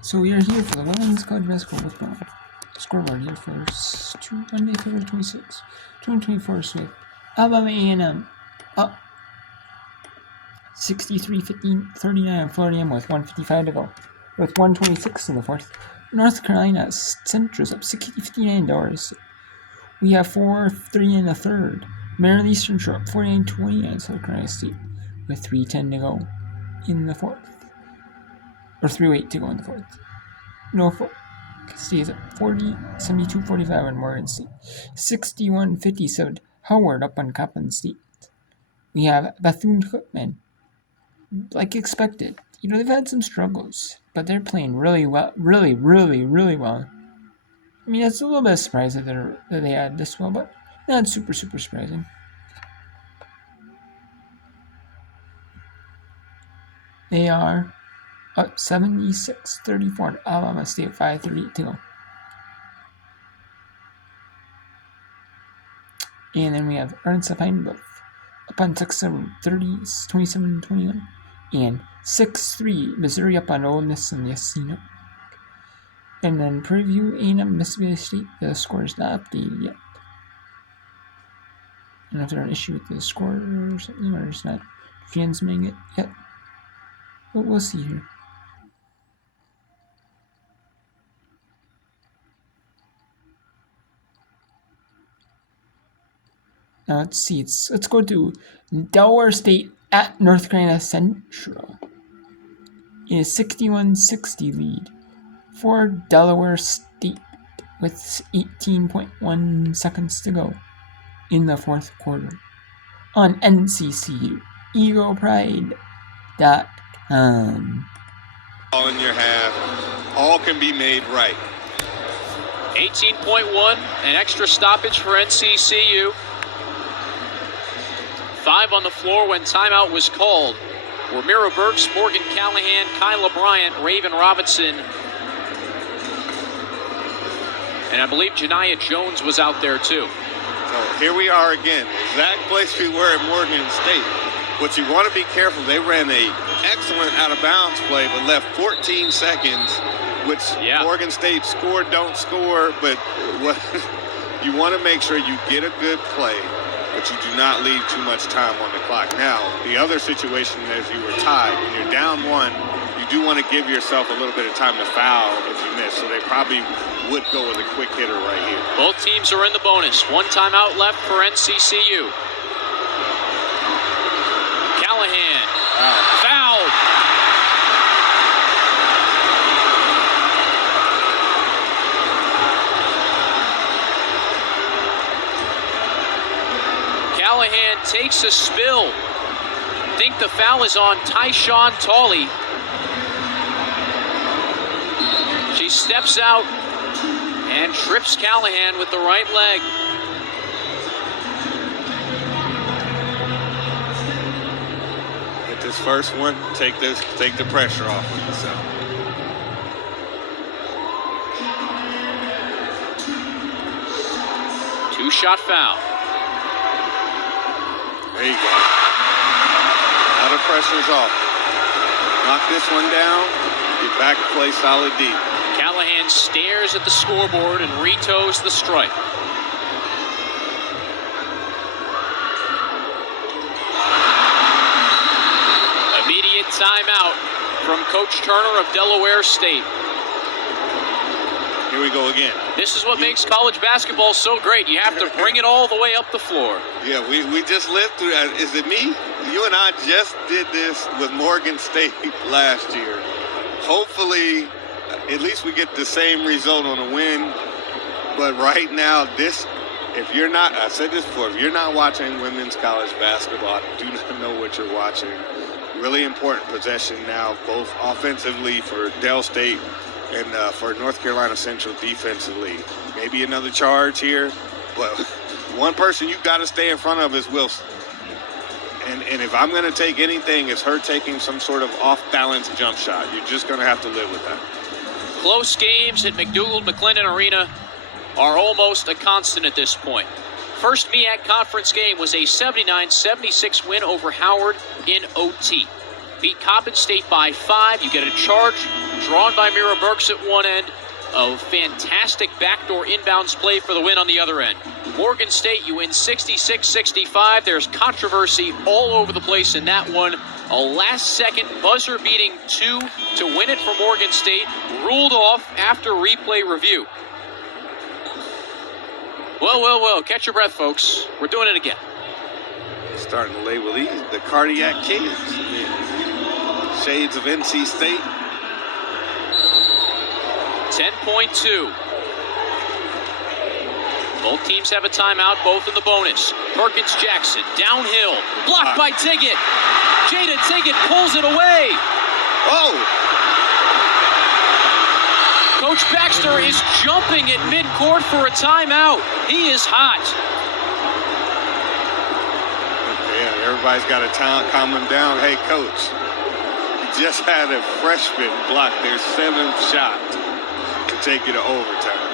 So we are here for the Women's College Basketball Football scoreboard here for Monday, February 26, 2024. So with Alabama A&M up 63-39 on Florida A&M with 1:55 to go. With 1:26 in the fourth, North Carolina Central's up 60-59 doors. We have 4-3 in the third. Maryland Eastern Shore up 49-29 South Carolina State with 3:10 to go in the fourth. Or 3:08 to go in the fourth. Norfolk State is at 72-45 on Morgan State. 61-57. Howard up on Coppin State. We have Bethune-Cookman, like expected. You know, they've had some struggles, but they're playing really well. Really well. I mean, it's a little bit of surprise that they had this well, but not super surprising. They are up 76-34 at Alabama State, 5:38 to go. And then we have Ernst Pine Bluff up on Texas 27-21. And 6-3 Missouri up on Ole Miss and the SC Network. And then preview A&M Mississippi State. The score is not updated yet. I don't know if there's an issue with the score or something, or it's not transmitting it yet. But we'll see here. Now let's see. Let's go to Delaware State at North Carolina Central. It is 61-60 lead for Delaware State with 18.1 seconds to go in the fourth quarter on NCCU EaglePride.com. All in your half, all can be made right. 18.1, an extra stoppage for NCCU. 5 on the floor when timeout was called. Ramiro Burks, Morgan Callahan, Kyla Bryant, Raven Robinson, and I believe Janiyah Jones was out there too. So here we are again, exact place we were at Morgan State. What you want to be careful, they ran a excellent out-of-bounds play, but left 14 seconds, which Morgan State scored, don't score, but what you want to make sure you get a good play, but you do not leave too much time on the clock. Now, the other situation is you were tied. When you're down 1, you do want to give yourself a little bit of time to foul if you miss, so they probably would go with a quick hitter right here. Both teams are in the bonus. 1 timeout left for NCCU. Callahan, fouled. Callahan takes a spill. I think the foul is on Tyshawn Tawley. She steps out and trips Callahan with the right leg. Get this first one, take the pressure off of yourself. Two-shot foul. There you go. Now the pressure's off. Knock this one down. Get back to play solid deep. Callahan stares at the scoreboard and retoes the strike. Immediate timeout from Coach Turner of Delaware State. Here we go again. This is what makes college basketball so great. You have to bring it all the way up the floor. Yeah, we just lived through that. Is it me? You and I just did this with Morgan State last year. Hopefully, at least we get the same result on a win. But right now, if you're not, I said this before, if you're not watching women's college basketball, I do not know what you're watching. Really important possession now, both offensively for Del State and for North Carolina Central defensively. Maybe another charge here, but one person you've got to stay in front of is Wilson. And if I'm going to take anything, it's her taking some sort of off-balance jump shot. You're just going to have to live with that. Close games at McDougal-McClendon Arena are almost a constant at this point. First MEAC conference game was a 79-76 win over Howard in OT. Beat Coppin State by 5. You get a charge drawn by Mira Burks at one end. A fantastic backdoor inbounds play for the win on the other end. Morgan State, you win 66-65. There's controversy all over the place in that one. A last-second buzzer-beating 2 to win it for Morgan State, ruled off after replay review. Well, catch your breath, folks. We're doing it again. Starting to label these the cardiac kids. Shades of NC State. 10.2. Both teams have a timeout, both in the bonus. Perkins-Jackson, downhill, blocked by Tiggett. Jada Tiggett pulls it away. Oh! Coach Baxter is jumping at midcourt for a timeout. He is hot. Yeah, everybody's got to calm him down. Hey, Coach, you just had a freshman block their 7th shot to take you to overtime.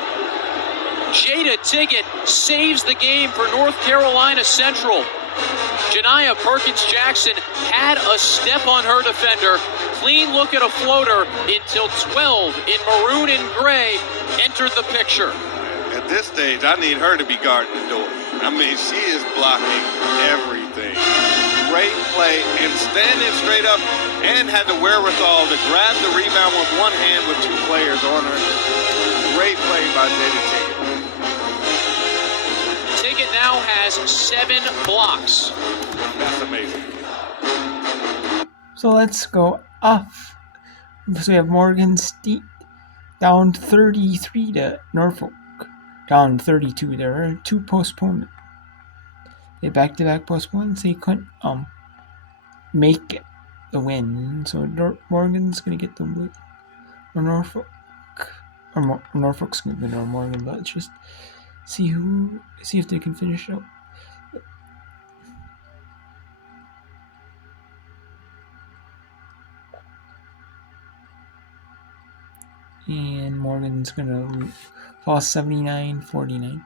Jada Tiggett saves the game for North Carolina Central. Janiyah Perkins-Jackson had a step on her defender. Clean look at a floater until 12 in maroon and gray entered the picture. At this stage, I need her to be guarding the door. I mean, she is blocking everything. Great play and standing straight up, and had the wherewithal to grab the rebound with one hand with 2 players on her. Great play by Jada Tiggett. Tiggett now has 7 blocks. That's amazing. So let's go off. So we have Morgan State down 33 to Norfolk. Down 32. There are 2 postponements. They back-to-back postponements. They couldn't make it the win. So Morgan's gonna get the win. Or Norfolk. Or Norfolk's gonna win or Morgan. But let's just see if they can finish up. And Morgan's gonna fall 79-49.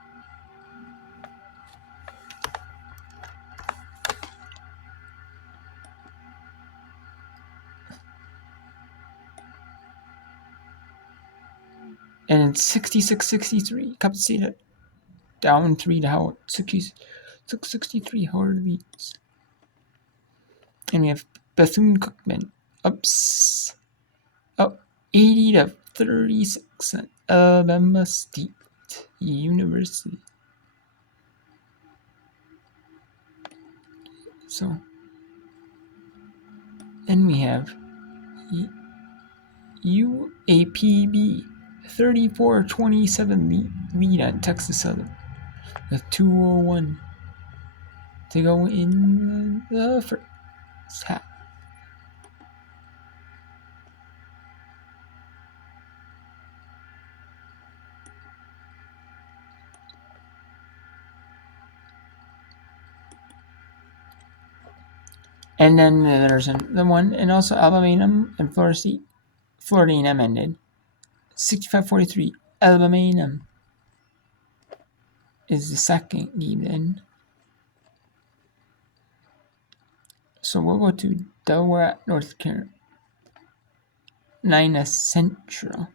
And it's 66-63. Cup State down 3 to Howard. 66-63. Howard leads. And we have Bethune-Cookman up 80-36 at Alabama State University. So, then we have UAPB 34-27 lead on Texas Southern with 2:01 to go in the first half. And then there's the one, and also Alabama and Florida State. Florida A&M ended 65-43. Alabama A&M is the second game then. So we'll go to Delaware, North Carolina Central.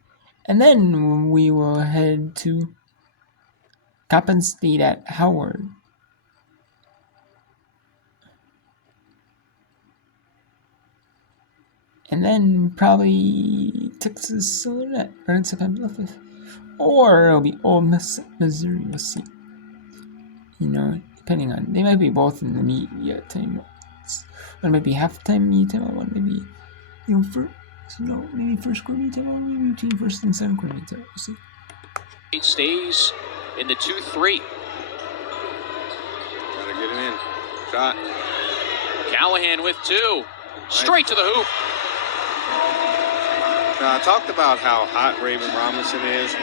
And then we will head to Coppin State at Howard. And then probably Texas Southern at Garden September 5th. Or it'll be Ole Miss, Missouri. We'll see. You know, depending on. They might be both in the media time. One might be halftime media time, one might be, maybe first quarter media time, or maybe between first and second quarter media time. We'll see. It stays in the 2-3. Gotta get it in. Shot. Callahan with 2. Straight to the hoop. Now, I talked about how hot Raven Robinson is,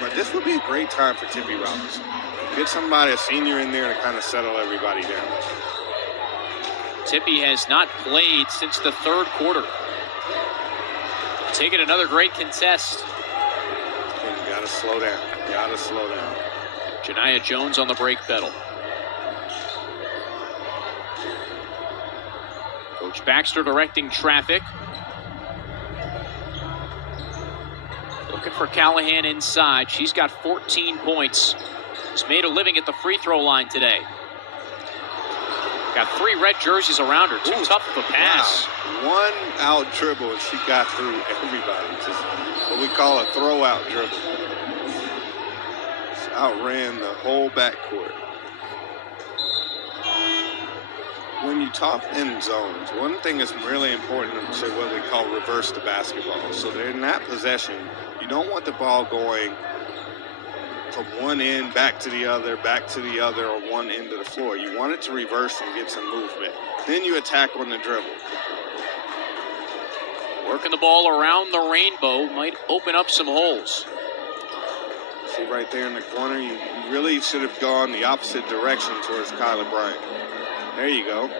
but this would be a great time for Tippy Robinson. Get somebody, a senior in there to kind of settle everybody down. Tippy has not played since the 3rd quarter. Taking another great contest. You gotta slow down. Janiyah Jones on the brake pedal. Coach Baxter directing traffic. Looking for Callahan inside. She's got 14 points. She's made a living at the free throw line today. Got 3 red jerseys around her. Too tough of a pass. Wow. One out dribble, and she got through everybody. Just what we call a throw-out dribble. She outran the whole backcourt. When you talk end zones, one thing that's really important to what we call reverse the basketball. So that in that possession, you don't want the ball going from one end back to the other, or one end of the floor. You want it to reverse and get some movement. Then you attack on the dribble. Working the ball around the rainbow might open up some holes. See right there in the corner, you really should have gone the opposite direction towards Kyla Bryant. There you go.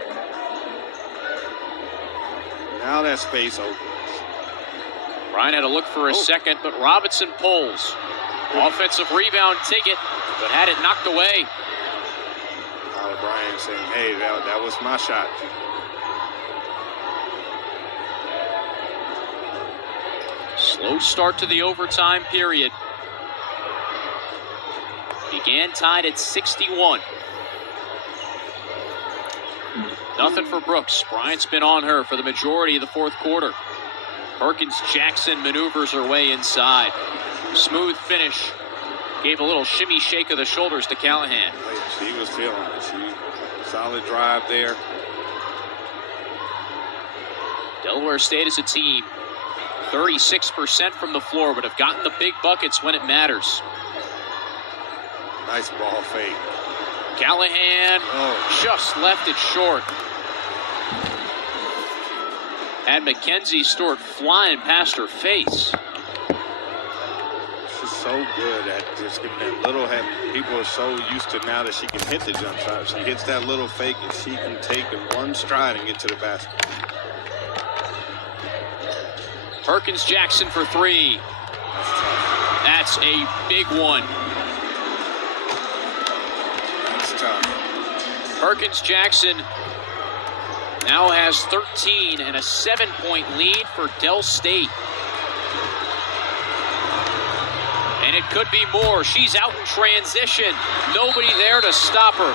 Now that space opens. Bryant had to look for a second, but Robinson pulls. Offensive rebound ticket, but had it knocked away. Kyla Bryant saying, hey, that was my shot. Slow start to the overtime period. Began tied at 61. Nothing for Brooks. Bryant's been on her for the majority of the fourth quarter. Perkins-Jackson maneuvers her way inside. Smooth finish. Gave a little shimmy shake of the shoulders to Callahan. She was feeling it. Solid drive there. Delaware State as a team, 36% from the floor, but have gotten the big buckets when it matters. Nice ball fake. Callahan just left it short. Had Mackenzie Stewart flying past her face. She's so good at just getting that little head. People are so used to now that she can hit the jump shot. She hits that little fake and she can take in one stride and get to the basket. Perkins-Jackson for 3. That's a big one. That's tough. Perkins-Jackson now has 13 and a 7-point lead for Del State. And it could be more. She's out in transition. Nobody there to stop her.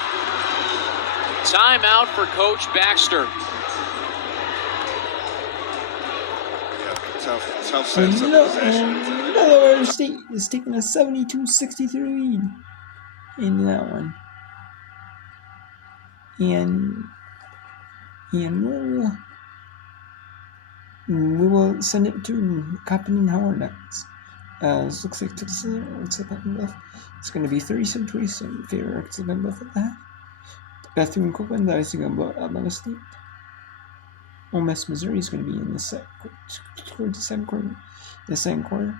Timeout for Coach Baxter. Tough sense of possession. Delaware State is taking a 72-63 lead in that one. And we will send it to Coppin and Howard next. Looks like it's going to be 37-27 in favor of Beth at the half. Bethune Cookman is going to blow Alabama State. Ole Miss, Missouri is going to be in the second quarter.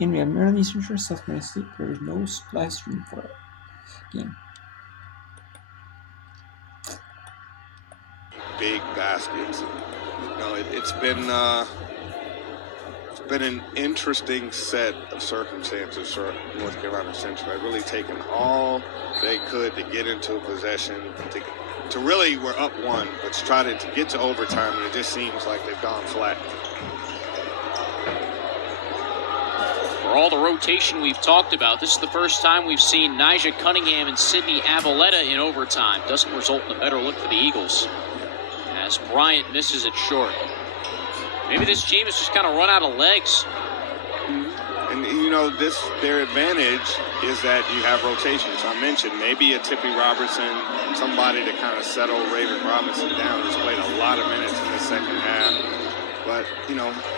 And we have Maryland Eastern Shore, South Carolina State. There is no live stream for it. Game. Big baskets. It's been an interesting set of circumstances for North Carolina Central. They've really taken all they could to get into a possession, to really, we're up 1, but to try to get to overtime, and it just seems like they've gone flat. For all the rotation we've talked about, this is the first time we've seen Nyjah Cunningham and Sydney Avaletta in overtime. Doesn't result in a better look for the Eagles, as Bryant misses it short. Maybe this team has just kind of run out of legs. And, their advantage is that you have rotations. I mentioned maybe a Tippy Robertson, somebody to kind of settle Raven Robinson down, who's played a lot of minutes in the second half. But,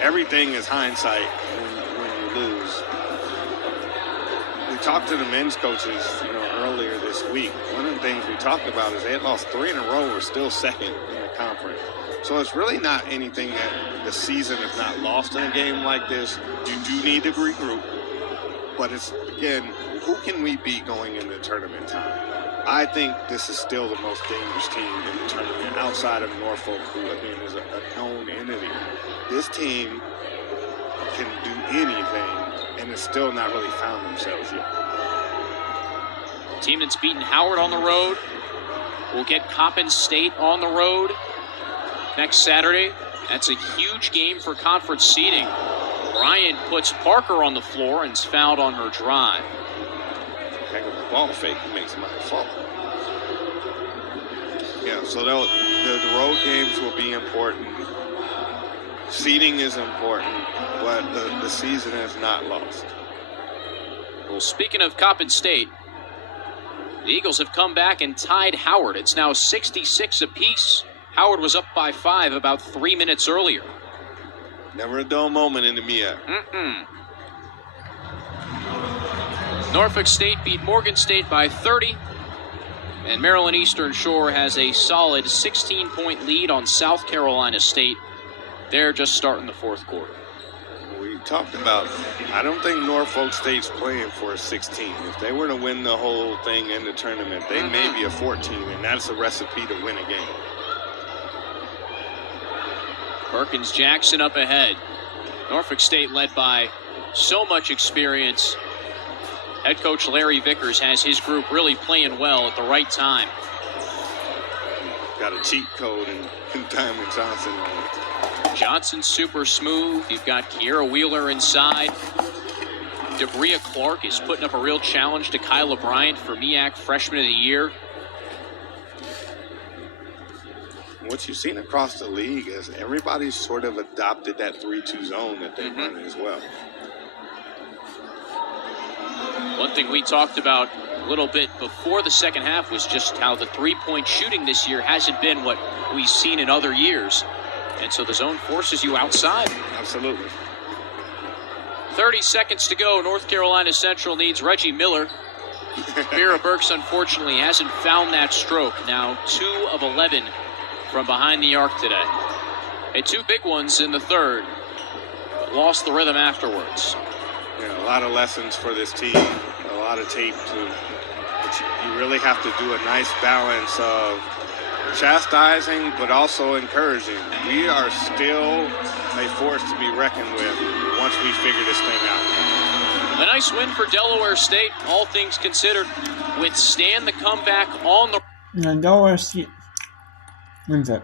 everything is hindsight when you lose. We talked to the men's coaches, earlier this week. One of the things we talked about is they had lost 3 in a row. We're still second in the conference. So it's really not anything that the season is not lost in a game like this. You do need to regroup. But it's, again, who can we beat going into tournament time? I think this is still the most dangerous team in the tournament outside of Norfolk, who, again, is a known entity. This team can do anything and has still not really found themselves yet. Team that's beaten Howard on the road will get Coppin State on the road next Saturday. That's a huge game for conference seeding. Bryant puts Parker on the floor and's fouled on her drive. Heck of a ball fake makes my fault. Yeah, so the road games will be important. Seeding is important, but the season is not lost. Well, speaking of Coppin State, the Eagles have come back and tied Howard. It's now 66 apiece. Howard was up by 5 about 3 minutes earlier. Never a dull moment in the MEAC. Norfolk State beat Morgan State by 30. And Maryland Eastern Shore has a solid 16-point lead on South Carolina State. They're just starting the fourth quarter. We talked about, I don't think Norfolk State's playing for a 16. If they were to win the whole thing in the tournament, they may be a 14, and that's a recipe to win a game. Perkins Jackson up ahead. Norfolk State led by so much experience. Head coach Larry Vickers has his group really playing well at the right time. Got a cheat code in Diamond Johnson on it. Johnson's super smooth. You've got Kiera Wheeler inside. Debria Clark is putting up a real challenge to Kyla Bryant for MEAC Freshman of the Year. What you've seen across the league is everybody's sort of adopted that 3-2 zone that they run as well. One thing we talked about a little bit before the second half was just how the three-point shooting this year hasn't been what we've seen in other years. And so the zone forces you outside. Absolutely. 30 seconds to go. North Carolina Central needs Reggie Miller. Vera Burks, unfortunately, hasn't found that stroke. Now 2 of 11 from behind the arc today. Had 2 big ones in the third, but lost the rhythm afterwards. Yeah, a lot of lessons for this team. A lot of tape too. But you really have to do a nice balance of chastising, but also encouraging. We are still a force to be reckoned with once we figure this thing out. A nice win for Delaware State, all things considered. Withstand the comeback on the... And Delaware State wins it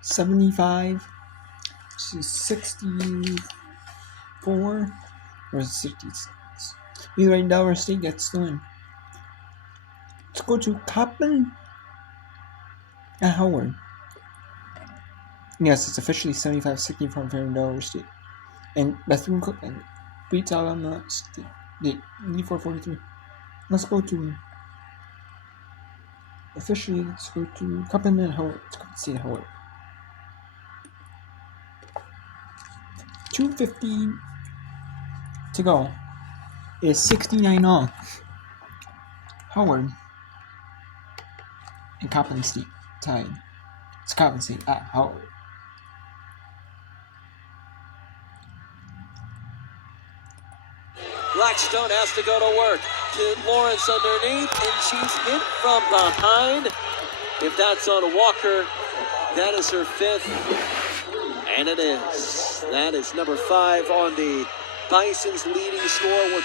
75 to 64 or 66. Either way, Delaware State gets the win. Let's go to Coppin and Howard. Yes, it's officially 75-64 in favor of Delaware State. And Bethune Cookman beats Alabama State 84-43. Let's go to officially. Let's go to Coppin and Howard. Let's go see Howard. 2:15 to go. Is 69 all. Howard and Coppin State tied. It's Coppin State at Howard. Blackstone has to go to work. To Lawrence underneath, and she's hit from behind. If that's on Walker, that is her 5th. And it is. That is number 5 on the Bison's leading score with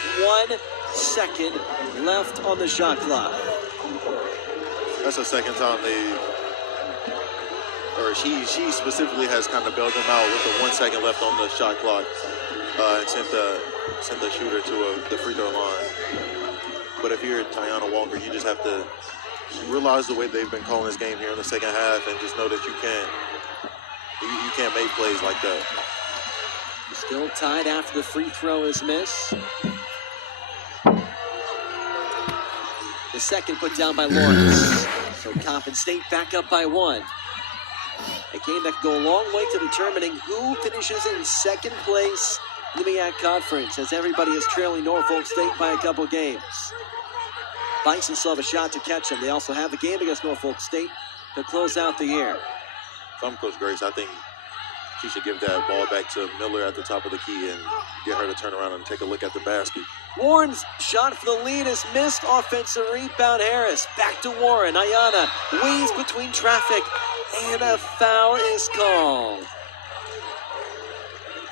1 second left on the shot clock. That's the second time she specifically has kind of bailed them out with the 1 second left on the shot clock and sent the shooter to the free throw line. But if you're Tiana Walker, you just have to realize the way they've been calling this game here in the second half and just know that you can't make plays like that. Still tied after the free throw is missed. The second put down by Lawrence. So Coppin State back up by 1. A game that can go a long way to determining who finishes in second place in the MEAC Conference, as everybody is trailing Norfolk State by a couple games. Bison still have a shot to catch them. They also have a game against Norfolk State to close out the year. If I'm Coach Grace, I think she should give that ball back to Miller at the top of the key and get her to turn around and take a look at the basket. Warren's shot for the lead is missed. Offensive rebound, Harris. Back to Warren. Ayana weaves between traffic, and a foul is called.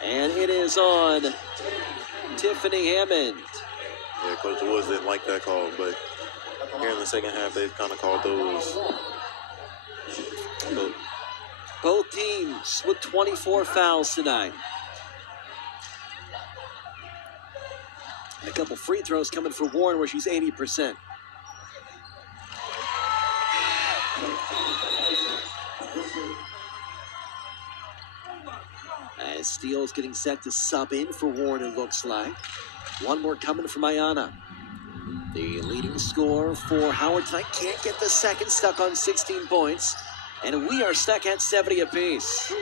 And it is on Tiffany Hammond. Yeah, Coach Woods didn't like that call, but here in the second half, they've kind of called those. Both teams with 24 fouls tonight. couple free throws coming for Warren where she's 80%. As Steele's getting set to sub in for Warren, it looks like. One more coming from Ayana. The leading scorer for Howard tonight can't get the second, stuck on 16 points. And we are stuck at 70 apiece.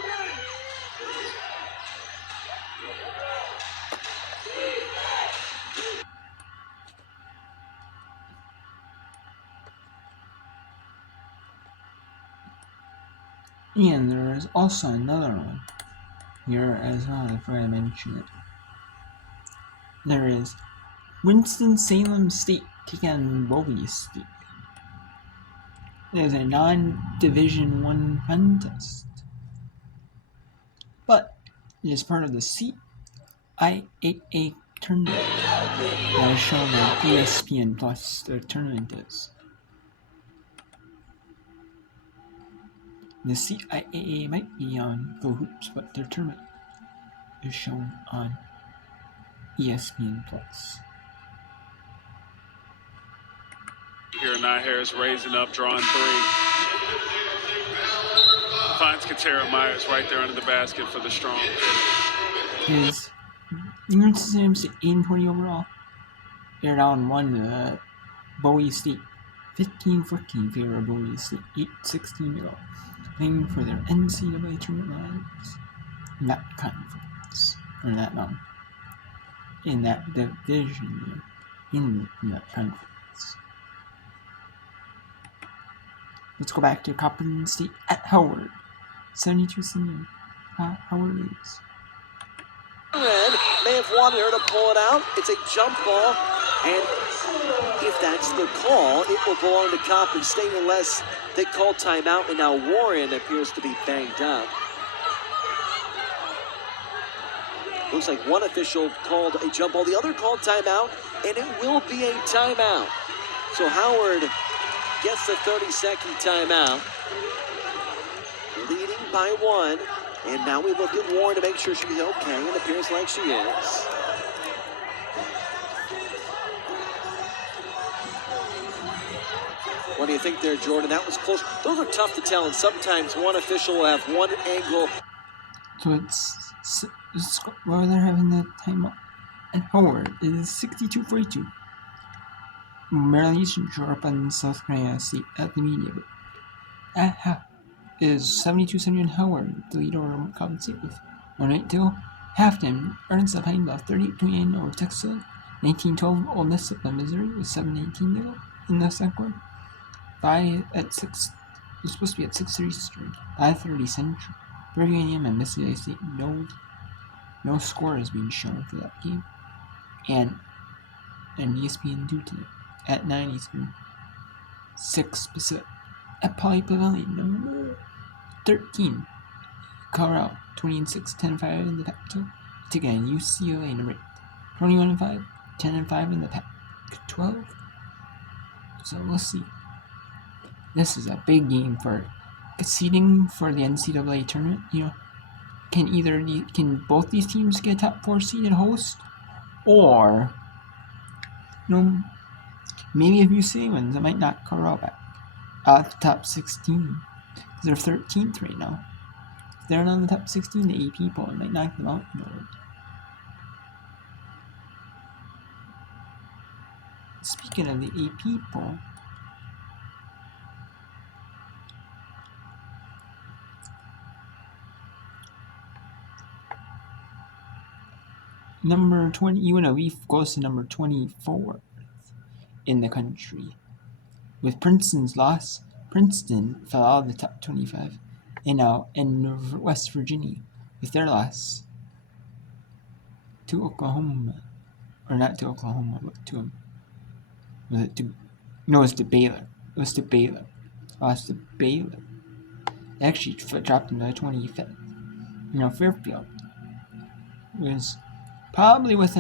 And there is also another one here as well, if I mention it. There is Winston-Salem State taking on Bowie State. It is a non-Division I contest, but it is part of the NCAA tournament that is shown on ESPN Plus. The tournament is. The NCAA might be on Go Hoops, but their tournament is shown on ESPN Plus. Here, Nia Harris raising up, drawing three. Finds Katera Myers right there under the basket for the strong. Is Winston-Salem State 8-20 overall. They're down 1 Bowie State. 15-14 favor of Bowie State. 8-16 to go. Playing for their NCAA tournament lives. In that conference. Or in that division. In that conference. Let's go back to Coppin State at Howard. 72-70. Howard is. Red may have wanted her to pull it out. It's a jump ball, and if that's the call, it will belong to Coppin State unless they call timeout, and now Warren appears to be banged up. Looks like one official called a jump ball, the other called timeout, and it will be a timeout. So Howard gets the 30-second timeout, leading by 1. And now we look at Warren to make sure she's okay, and it appears like she is. What do you think there, Jordan? That was close. Those are tough to tell, and sometimes one official will have one angle. So it's while they're having the timeout at Howard, it is 62-42. Maryland Eastern shore up on South Carolina State at the media. At half is 72-71 Howard, the lead over Coppin State with 1-8 to go. Halftime, Arkansas Pine Bluff 38-28 over Texas. 19-12 Ole Miss up on Missouri with 7-18 to go in the second quarter. 5 at 6. It was supposed to be at 6:30 Eastern. 5:30 Central. 30 a.m. at Mississippi State. No score is being shown for that game. And ESPN2 tonight at 9 Eastern. 6 Pacific. At Poly Pavilion, number 13. Colorado, 20-6, 10-5 in the Pac-12. Again, UCLA, number 8, 21-5, 10-5 in the Pac-12. So we'll see. This is a big game for seeding for the NCAA tournament. Can both these teams get a top 4 seed and host, or maybe if UCLA wins, it might knock Colorado back out of the top 16. They're 13th right now. If they're not in the top 16, the AP poll might knock them out. Speaking of the AP poll, number 20, UNLV goes to number 24 in the country. With Princeton's loss, Princeton fell out of the top 25. And now in West Virginia, with their loss to Oklahoma, or not to Oklahoma, but to it's to Baylor. It was to Baylor. Lost to Baylor. They actually dropped into the 25th. Fairfield was probably with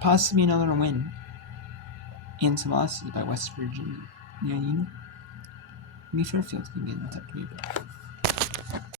possibly another win and some losses by West Virginia. Maybe Fairfield can get in the top 25.